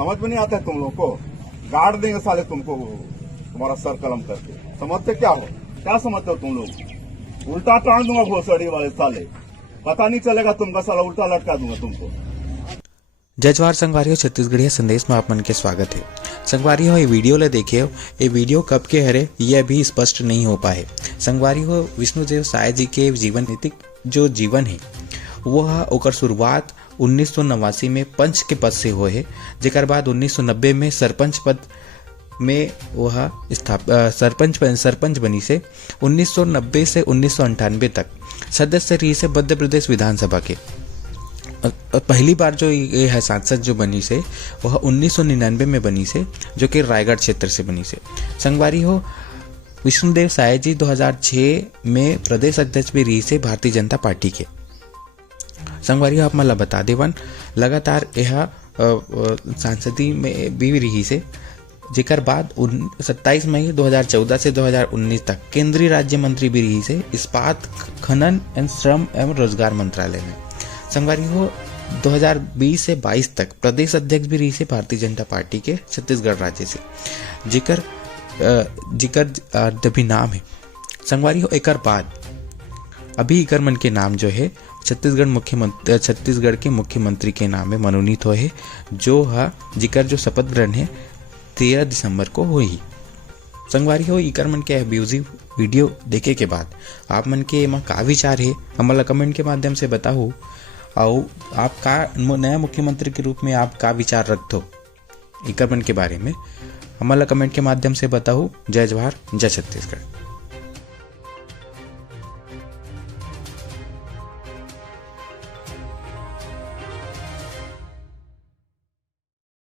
समझ में नहीं आता है तुम लोग को? गाड़ देंगे साले तुमको, तुम्हारा सर कलम करके। समझते क्या हो? क्या समझते हो तुम लोग? उल्टा टांग दूंगा घोसड़ी वाले साले, पता नहीं चलेगा तुमका, साला उल्टा लटका दूंगा तुमको। जय जवाहर संगवारी छत्तीसगढ़िया संदेश में आप मन के स्वागत है। संगवारी हो ये वीडियो ले देखिए, ये वीडियो कब के हरे ये अभी स्पष्ट नहीं हो पाए। संगवारी हो विष्णुदेव साय जी के जीवन नीतिक जो जीवन है वह ओकर शुरुआत 1989 में पंच के पद से हुए है, जेकर बाद 1990 में सरपंच पद में वह सरपंच बनी से 1990 से 1998 तक सदस्य रही से मध्य प्रदेश विधानसभा के। पहली बार जो ये है सांसद जो बनी से वह 1999 में बनी से, जो कि रायगढ़ क्षेत्र से बनी से। संगवारी हो विष्णुदेव साय जी 2006 में प्रदेश अध्यक्ष भी रही से भारतीय जनता पार्टी के। संगवारी हो आप मला बता देवन लगातार यह सांसदी में भी रही से, जेकर बाद 27 मई 2014 से 2019 तक केंद्रीय राज्य मंत्री भी रही से इस्पात, खनन एवं श्रम एवं रोजगार मंत्रालय में। संगवारी हो 2020 से 22 तक प्रदेश अध्यक्ष भी रही से भारतीय जनता पार्टी के छत्तीसगढ़ राज्य से, जिकर भी नाम है। संगवारी हो एकर बाद अभी इकर मन के नाम जो है छत्तीसगढ़ के मुख्यमंत्री के नाम में मनोनीत हुए है, जो है जिकर जो शपथ ग्रहण है 13 दिसंबर को हुई। संगवारी हो इकर मन के अब्यूजिव वीडियो देखे के बाद आप मन के एमा का विचार है हमला कमेंट के माध्यम से बताओ, और आप का नया मुख्यमंत्री के रूप में आप का विचार रखते हो इकर मन के बारे में हमला कमेंट के माध्यम से बताओ। जय जवाहर, जय छत्तीसगढ़।